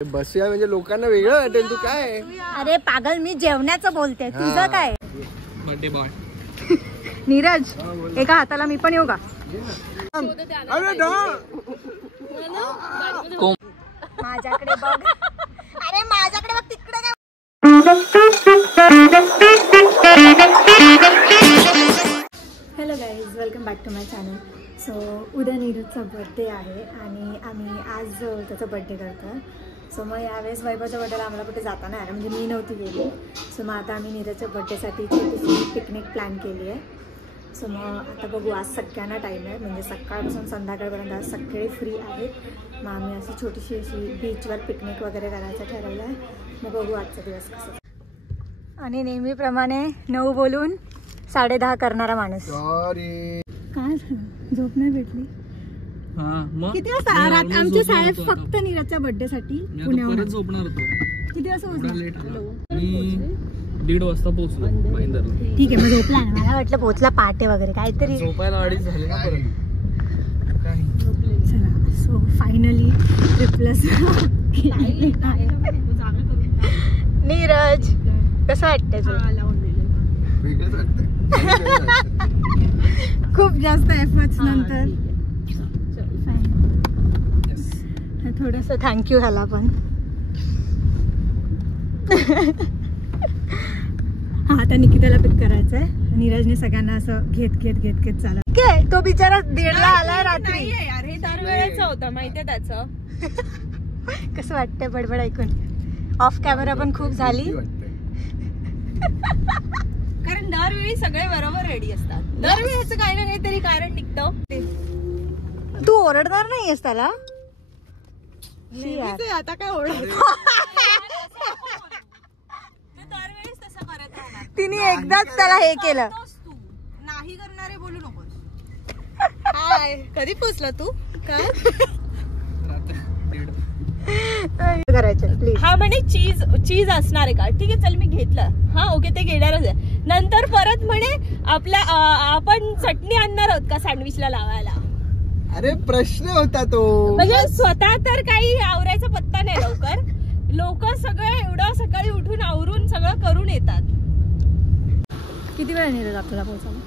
बसूया म्हणजे लोकांना वेगळं वाटेल. तू काय अरे पागल, मी जेवण्याचं बोलते, तुझं काय? बर्थडे बॉय नीरज, एका हाताला मी पण येऊ का? माझ्याकडे बघ, अरे माझ्याकडे बघ, तिकडे काय? Hello guys, welcome back to my channel. So उद्या नीरजचा बर्थडे आहे आणि आम्ही आज त्याचा बर्थडे करतो. सो मग यावेळेस वैभवच्या बर्थडेला आम्हाला कुठे जाता नाही आलं, म्हणजे मी नव्हती गेली. सो मग आता आम्ही नीरजच्या बर्थडेसाठी छोटीशी पिकनिक प्लॅन केली आहे. सो मग आता बघू, आज सगळ्यांना टाईम आहे, म्हणजे सकाळपासून संध्याकाळपर्यंत आज सगळे फ्री आहेत. मग आम्ही अशी छोटीशी अशी बीचवर पिकनिक वगैरे करायचं ठरवलं आहे. मग बघू आजचा दिवस कसं. आणि नेहमीप्रमाणे 9 बोलून 10:30 करणारा माणूस. सॉरी, काय झालं? झोप नाही भेटली? किती वाजता? आमचे साहेब फक्त नीरजच्या बर्थडे साठी पुण्यावर झोपणार होतो. किती वाजता पोहोचला? 1:30 वाजता पोहोचलो भाईंदरला. ठीक आहे, मग झोपला. मला वाटलं पोहोचला पहाटे वगैरे काहीतरी. झोपायला 2:30 झाले ना परत. चला, सो फायनली रिप्लेस. नीरज, कसं वाटतंय? वेगळंच वाटतंय. खूप जास्त एफर्ट्स नंतर थोडंसं थँक्यू ह्याला पण. हा, आता निकिताला पिक करायचं आहे. नीरजने सगळ्यांना असं घेत चालला. ठीक आहे, तो बिचारा 1:30ला आलाय रात्री. अरे दरवेळेचं होतं माहितीये त्याचं. कसं वाटतंय बडबड ऐकून? ऑफ कॅमेरा पण खूप झाली, कारण दरवेळी सगळे बरोबर रेडी असतात. दरवेळेचं काही ना काहीतरी कारण निघतं. तू ओरडणार नाहीयेस त्याला? आता काय ओरडायचं? दरवेळेस तसं करत राहणार. तिने एकदाच त्याला हे केलं. तू नाही करणारे बोलू नकोस. हाय, कधी पोचला तू? काय करायचं प्लीज? हा म्हणे चीज असणार आहे का? ठीक आहे, चल मी घेतलं. हा ओके, ते घेणारच आहे. नंतर परत म्हणे आपण चटणी आणणार आहोत का सँडविचला लावायला? अरे प्रश्न होता तो. म्हणजे स्वतः तर काही आवरायचा पत्ता नाही लवकर. लोक सगळं एवढं सकाळी उठून आवरून सगळं करून येतात. किती वेळ नीरज आपल्याला पोहोचायला?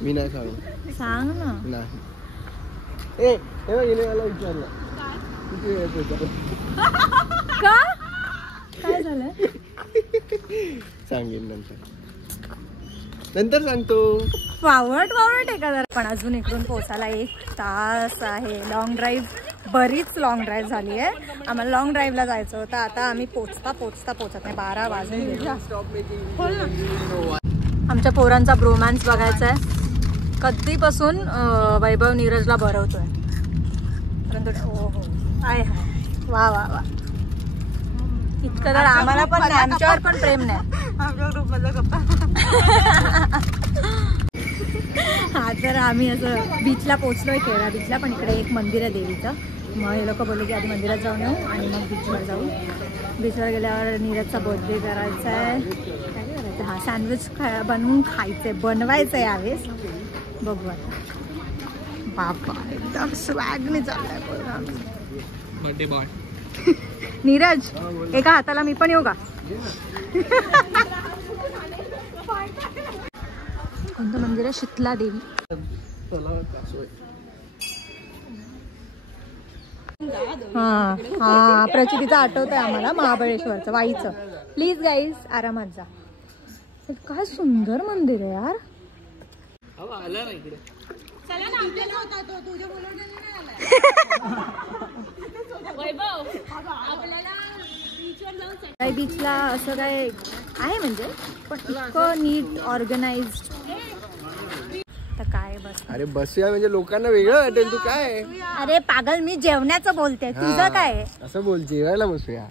मी नाही सांगू. सांग ना. नाही. मला विचारलं किती वेळ पोहोचला. का? काय झालं? सांगेन नंतर सांगतो. वावट आहे का जरा? पण अजून इकडून पोहोचायला 1 तास आहे. लॉंग ड्राईव्ह, बरीच लॉंग ड्राईव्ह झाली आहे. आम्हाला लॉंग ड्राईव्हला जायचं होतं. आता आम्ही पोचत नाही, 12 वाजून गेले. आमच्या पोरांचा ब्रोमॅन्स बघायचा आहे. कधीपासून वैभव नीरजला भरवतोय, परंतु हो आहे. वा वा वा, इतकं तर आम्हाला पण नाही, आमच्यावर पण प्रेम नाही. आमच्या ग्रुप मधला गप्पा. हा, तर आम्ही असं बीचला पोहोचलोय, केरळा बीचला. पण इकडे एक मंदिर आहे देवीचं. मग हे लोक बोलले की आधी मंदिरात जाऊन येऊ आणि मग बीचवर जाऊ. बीचवर गेल्यावर नीरजचा बर्थडे करायचा आहे. काय करायचं? हा, सँडविच बनवून खायचंय, बनवायचंय यावेळेस. बघू आता. बाबा, एकदम स्वॅगने चाललाय प्रोग्राम. बर्थडे बॉय नीरज, एका हाताला मी पण येऊ का? कोणतं मंदिर आहे? शीतला देवी. हा हा, प्रचितीचं आठवत आहे आम्हाला, महाबळेश्वरचं वाईचं. प्लीज गाईज, आरामात जा. काय सुंदर मंदिर आहे यार. आला ना इकडे. चला ना, आपल्याला होता तो तुझ्या बोलवण्याने नाही आला. वैभव, आपल्याला बीचवर जाऊ. काय बीचला असं काय आहे म्हणजे, पण इतकं नीट ऑर्गनाइज्ड. तर काय बस. अरे बसूया म्हणजे लोकांना वेगळं वाटेल. तू काय? अरे पागल, मी जेवण्याचं बोलते, तुझं काय? असं बोल, जेवायला बसूया.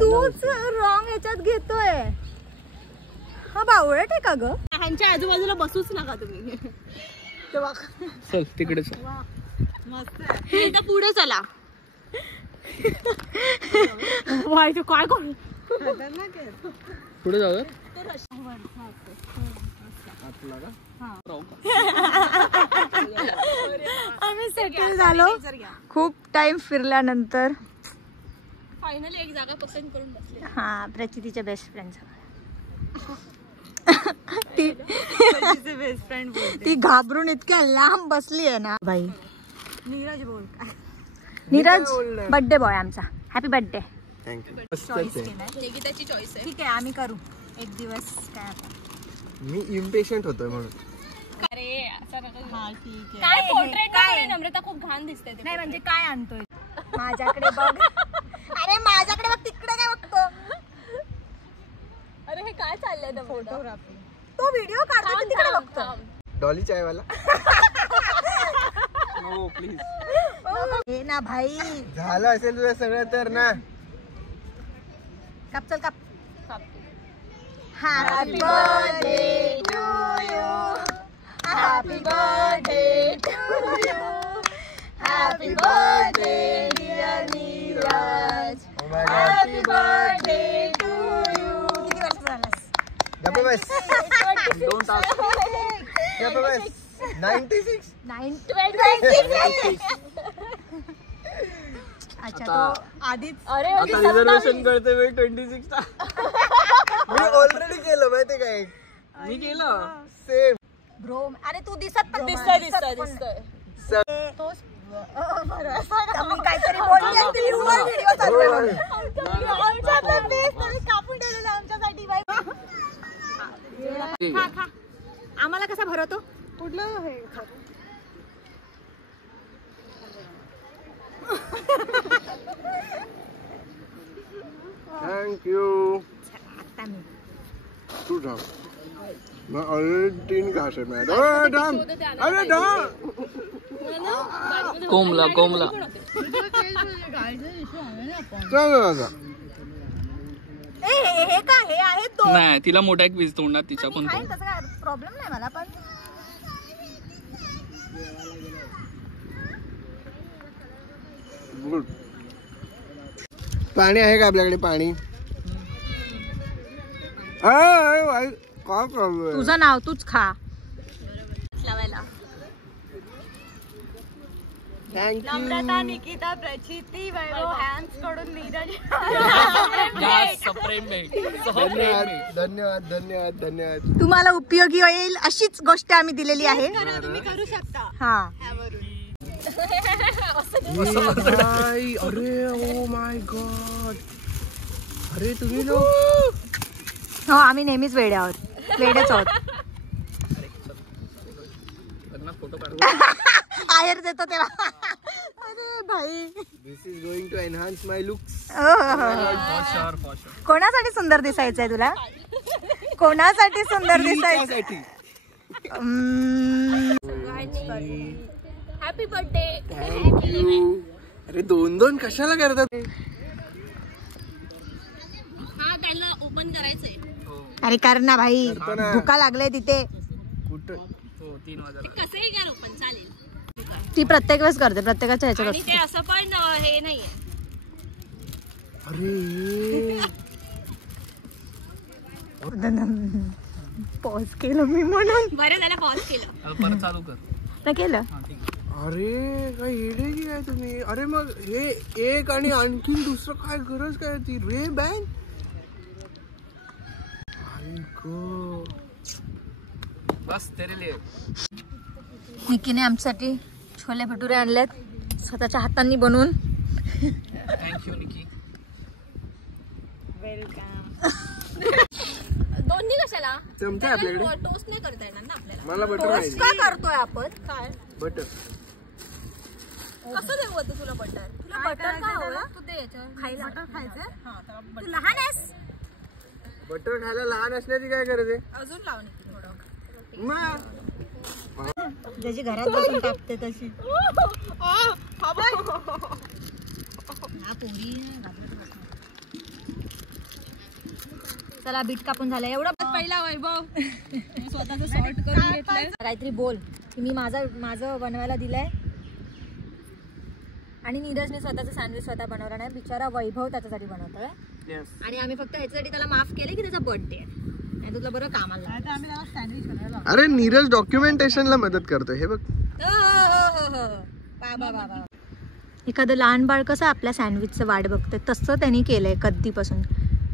तूच रॉंग ह्याच्यात घेतोय. हा, बावळट आहे का ग? ह्यांच्या आजूबाजूला बसूच नका तुम्ही. चल तिकडे चल. मस्त. पुढे चला. वाईट काय करू? पुढे जाऊ. आम्ही सेटल झालो. खूप टाइम फिरल्यानंतर फायनली एक जागा पसंत करून बसले. हा प्रचितीच्या बेस्ट फ्रेंड बेस्ट फ्रेंड ती घाबरून इतक्या लांब बसली आहे ना बाई. नीरज बोल काय? नीरज बर्थडे बॉय आमचा. Happy birthday. थँक्यू. त्याची चॉईस आहे. ठीक आहे आम्ही करू एक दिवस. काय आता मी इम्पेशंट होतोय म्हणून. अरे असं नका. हा ठीक आहे. काय पोर्ट्रेट काय काय नम्रता खूप घाण दिसते ते. नाही म्हणजे काय आणतोय माझ्याकडे बघ. अरे माझ्याकडे बघ तिकडे काय बघतो. अरे हे काय चाललंय ना फोटोग्राफी. तो व्हिडिओ काढतो तिकडे बघतो. डॉली चायवाला. No please. हे ना भाई झालं असेल तुझं सगळं तर ना. काप चल काप. Happy birthday to you. Happy birthday to you. Happy birthday dear Neeraj. Happy birthday to you. किती वर्ष झालंस? गप्प बस. दोन तास. गप्प बस. 96. 26. अच्छा तो आधीच. अरे आता रिझर्वेशन करते वेळ 26 चा. मी ऑलरेडी केलं माहितीये काय. मी केलं. सेम. ब्रो अरे तू दिसत पण दिसतोय नाही. दिसतोय. तोच मी काहीतरी बोलली आणि ती वर व्हिडिओ चालू आहे. आमच्यातला बेस तुम्ही कापून ठेवलेला आमच्यासाठी बाई. खा खा. आम्हाला कसा भरवतो कुठलं हे खा. थँक्यू. आता मी तू थांब. मग ऑलरेडी 3 घास आहेत माझ्या. अरे थांब. अरे थांब. कोंबला कोंबला. चल आता. हे काय हे आहे तो. नाही तिला मोठा एक वीज तोंडात तिच्या पण. खाईल तसं काय प्रॉब्लेम नाही मला पण. गुड. पाणी आहे का आपल्याकडे पाणी? काय प्रॉब्लेम? तुझं नाव तूच खा. लावायला. नम्रता निकिता प्रचिती वैभव हॅम्स कडून नीरज. धन्यवाद धन्यवाद धन्यवाद धन्यवाद. तुम्हाला उपयोगी होईल अशीच गोष्ट आम्ही दिलेली आहे. तुम्ही करू शकता. हा अरे ओ माय गॉड. अरे तुम्ही लोक. हो आम्ही नेहमीच वेडे आहोत. वेडेच आहोत. फोटो काढ. आहेर देतो तेव्हा. अरे भाई this is going to enhance my looks. कोणासाठी सुंदर दिसायचंय तुला? कोणासाठी सुंदर दिसायचं? Happy birthday. थँक्यू. अरे 2-2 कशाला करतात? हा त्याला ओपन करायचंय. अरे कर ना भाई. करतो ना. भुका लागले तिथे. कुठं? हो 3 वाजता. कसंही कर ओपन चालेल. ती प्रत्येक वेळेस करते. प्रत्येकाच्या ह्याच्यात आणि ते असं पण हे नाहीये. अरे पॉज केलं मी म्हणून. बरं त्याला पॉज केलं. परत चालू कर. नाही केलं. हा ठीक आहे. अरे काय येडे की काय तुम्ही? अरे मग हे एक आणि आणखीन दुसरं काय गरज काय ती रे बँक. बस तेरे लिए. निकीने आमच्यासाठी छोले भटुरे आणलेत स्वतःच्या हातांनी बनवून. थँक्यू निकी. दोन्ही कशाला? चमचा आपल्याकडे. टोस्ट नाही करता येणार ना आपल्याला. मला बटर पाहिजे. का करतोय आपण? काय बटर. कसं देऊ होतं तुला बटर? तुला बटर का हवं? तू दे याच्यावर खायला. बटर खायचं? हा तर तू लहान आहेस. बटर खायला लहान असण्याची काय गरज आहे? अजून लाव नाही थोडं. मग जशी घरात बसून टाकते तशी. चला बीट कापून झालं एवढं. पहिला वैभव स्वतःच सॉर्ट करून घेतलंय. काहीतरी बोल. मी माझं बनवायला दिलंय आणि नीरजने स्वतःचं सँडविच स्वतः बनवला नाही. बिचारा वैभव त्याच्यासाठी बनवतोय. आणि आम्ही फक्त ह्याच्यासाठी त्याला माफ केले की त्याचा बर्थडे आहे. आणि तुला बरं कामाला सँडविच. अरे नीरज डॉक्युमेंटेशनला मदत करतोय हे बघ. बाबा बाबा एखादं लहान बाळ कसं आपल्या सँडविचचं वाट बघतंय तसं त्यांनी केलंय कधीपासून.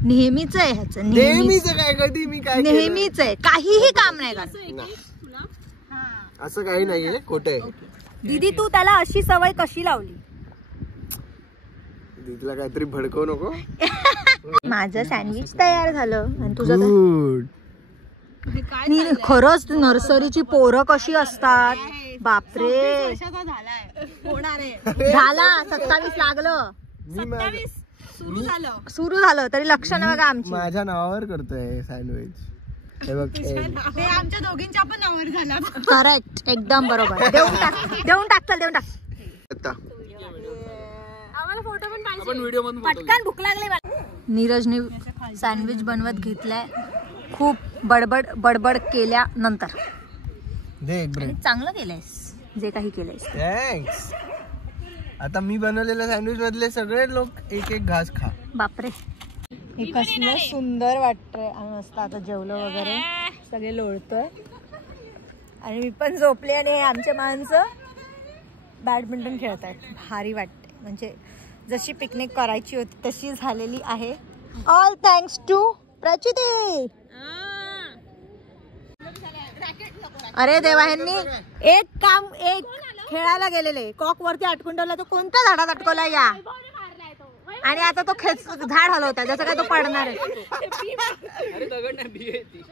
नेहमीच आहे ह्याचं, नेहमीच काय कधी मी काय केलं? नेहमीच आहे, काहीही काम नाही करत. असं काही नाहीये, खोटं आहे. दीदी तू त्याला अशी सवय कशी लावली? दीदीला काहीतरी भडकवू नको. माझं सँडविच तयार झालं आणि तुझं गुड. खरंच नर्सरीची पोरं कशी असतात बापरे. झाला 27 लागलं, सुरू झालं तरी लक्ष नाही बघा आमची. माझ्या नावावर करतोय सँडविच. हे बघ ते आमच्या दोघींच्या पण नावावर झाला. करेक्ट, एकदम बरोबर. देऊन टाक देऊन टाक चल देऊन टाक. आता आम्हाला फोटो पण पाहिजे. आपण व्हिडिओ मध्ये पटकन भूक लागली. नीरजने सँडविच बनवत घेतलाय खूप बडबड बडबड केल्यानंतर. दे एक ब्रेड. चांगलं केलंयस जे काही केलंयस. थँक्स. आता मी बनवलेल्या सँडविच मधले सगळे लोक एक एक घास खा. बापरे हे कसलं सुंदर वाटतंय. आम्ही मस्त आता जेवलो वगैरे सगळे लोळतोय आणि मी पण झोपले आणि हे आमचे माणसं बॅडमिंटन खेळत आहेत. भारी वाटते, म्हणजे जशी पिकनिक करायची होती तशी झालेली आहे. ऑल थँक्स टू प्रचिती. अरे देवा, ह्यांनी एक काम एक खेळायला गेलेले कॉक वरती अटकून ठेवला. तो कोणत्या झाडात अटकवला या आणि आता तो झाड हलवताय जसं काय तो पडणार आहे. अरे दगड नाही, बी आहे ती.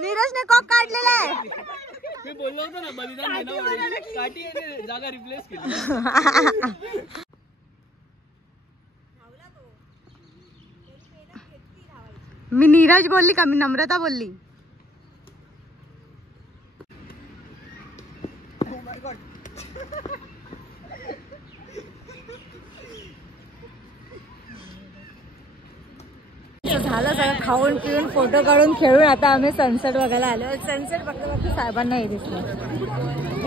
नीरजने कॉक काढलेला आहे. मी बोललो होतो ना बलिदान देण्यावर काठी आणि जागा रिप्लेस केली. मी नीरज बोलली का? मी नम्रता बोलली. झालं सगळं खाऊन पिऊन फोटो काढून खेळून आता आम्ही सनसेट बघायला आलो. सनसेट बघता बघता साहेबांना हे दिसलं,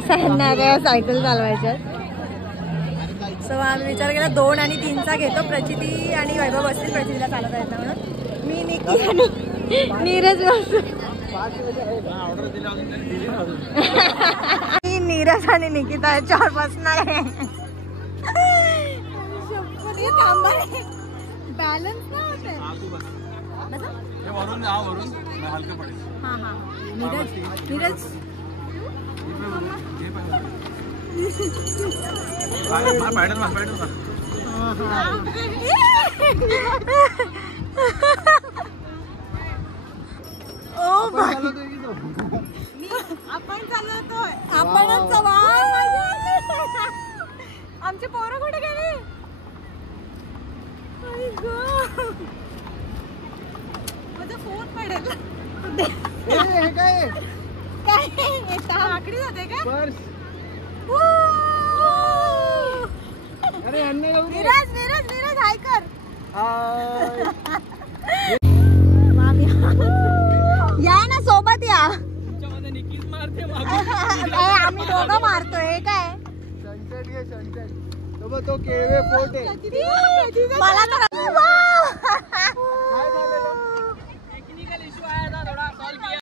साहेबांना काय सायकल चालवायच्या. सो आम्ही विचार केला 2 आणि 3चा घेतो. प्रचिती आणि वैभव बसतील प्रचितीला चालवता येतं म्हणून. मी निकी आणि नीरज बसतो. मी नीरज आणि निकिता याच्यावर बसणार आहे. बॅलन्स नाही होते. वरून हलकं पडेल. हां हां नीरज नीरज आपण चालवतोय. आपणच आमचे पोरं कुठे गेले? माझा फोन पडेल. काय आकडी जाते का? अरे नीरज नीरज नीरज हाय कर. या ना सोबत या. तुमच्यामध्ये निकीच मारते. आम्ही दोघं मारतोय. हे काय सनसेट घे सनसेट. तो केळवे फोर्ट आहे. मला तर टेक्निकल इश्यू आया था, थोड़ा सॉल्व किया.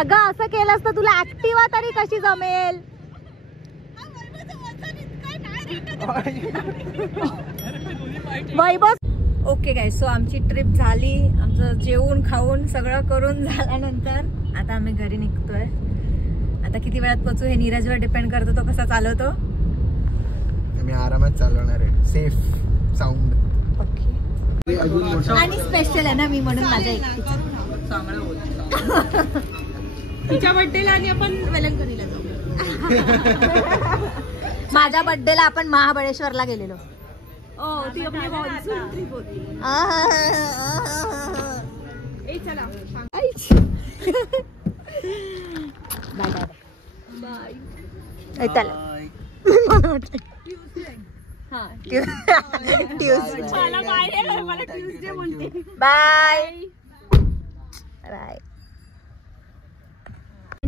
अगं असं केलंस तर तुला ऍक्टिवा तरी कशी जमेल? वैभव. ओके गाईस, सो आमची ट्रिप झाली. आमचं जेवून खाऊन सगळं करून झाल्यानंतर आता आम्ही घरी निघतोय. आता किती वेळात पोहोचू हे नीरजवर डिपेंड करतो, तो कसा चालवतो. मी आरामात चालवणार आहे, सेफ साऊंड. ओके. आणि स्पेशल आहे ना मी म्हणून माझ्या एकटीचं. तिच्या बर्थडेला आणि आपण वेलंकणीला जाऊ. माझ्या बर्थडेला आपण महाबळेश्वरला गेलेलो. ती आपली मॉन्सून ट्रिप होती. चला बाय बाय बाय. ट्यूसडे. मला बाय मला ट्यूसडे बोलते. Bye bye.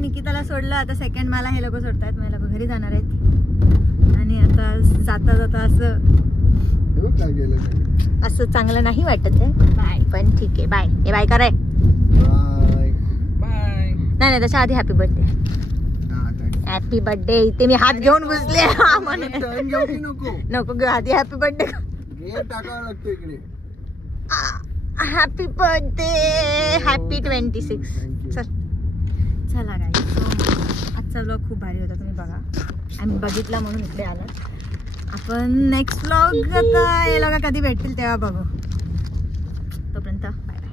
निकिताला सोडलं आता सेकंड मला हे लोक सोडतायत. मला लोक घरी जाणार आहेत आणि आता जाता जाता असं चांगलं नाही वाटत आहे. बाय पण ठीक आहे. बाय. हे बाय कराय नाही त्याच्या आधी हॅपी बर्थडे. Happy birthday. इथे मी हात घेऊन बसले. नको घेऊ आधी happy birthday. Happy birthday. Happy 26. चला काय आजचा व्लॉग खूप भारी होता. तुम्ही बघा. आम्ही बघितला म्हणून इकडे आला. आपण नेक्स्ट व्लॉग आता हे लोक कधी भेटतील तेव्हा बघू. तोपर्यंत बाय बाय.